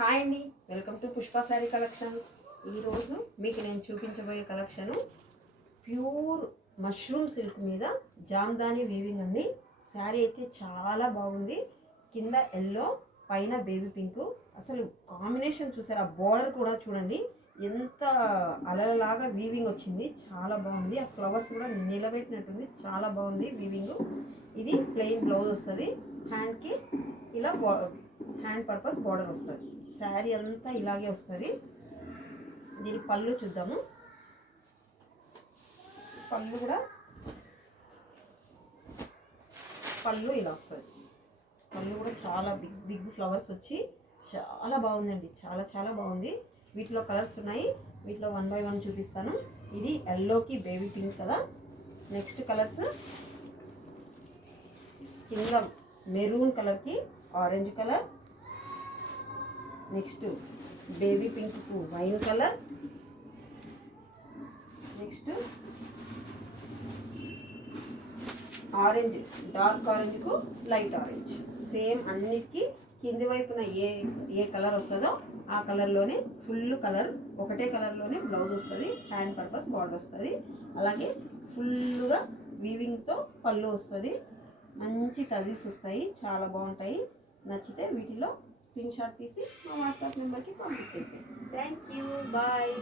Hi అండి, welcome to Pushpa sari collection. ఈరోజు మీకు నేను చూపించబోయే కలెక్షను ప్యూర్ మష్రూమ్ సిల్క్ మీద జామ్దాని వీవింగ్ అండి. శారీ అయితే చాలా బాగుంది. కింద ఎల్లో, పైన బేబీ పింక్. అసలు కాంబినేషన్ చూసారు, ఆ బోర్డర్ కూడా చూడండి ఎంత అలలాగా వీవింగ్ వచ్చింది. చాలా బాగుంది. ఆ ఫ్లవర్స్ కూడా నిలబెట్టినట్టుంది. చాలా బాగుంది వీవింగ్. ఇది ప్లెయిన్ బ్లౌజ్ వస్తుంది. హ్యాండ్కి ఇలా హ్యాండ్ పర్పస్ బార్డర్ వస్తుంది. శారీ అంతా ఇలాగే వస్తుంది. దీని పళ్ళు చూద్దాము. పళ్ళు ఇలా వస్తుంది. పళ్ళు కూడా చాలా బిగ్ బిగ్ ఫ్లవర్స్ వచ్చి చాలా బాగుందండి. చాలా చాలా బాగుంది. వీటిలో కలర్స్ ఉన్నాయి. వీటిలో 1 by 1 చూపిస్తాను. ఇది ఎల్లోకి బేబీ పింక్ కదా. నెక్స్ట్ కలర్స్ కింద మెరూన్ కలర్కి ఆరెంజ్ కలర్, నెక్స్ట్ బేబీ పింక్కు wine colour, next orange dark ఆరెంజ్కు లైట్ ఆరెంజ్. సేమ్ అన్నిటికీ కింది వైపున ఏ కలర్ వస్తుందో ఆ కలర్లోనే ఫుల్ కలర్ ఒకటే కలర్లోనే బ్లౌజ్ వస్తుంది. హ్యాండ్ పర్పస్ బార్డర్ వస్తుంది. అలాగే ఫుల్గా వీవింగ్తో పళ్ళు వస్తుంది. మంచి టజీస్ వస్తాయి. చాలా బాగుంటాయి. నచ్చితే వీటిలో స్క్రీన్ షాట్ తీసి మా వాట్సాప్ నెంబర్కి పంపించేసి. Thank you, bye.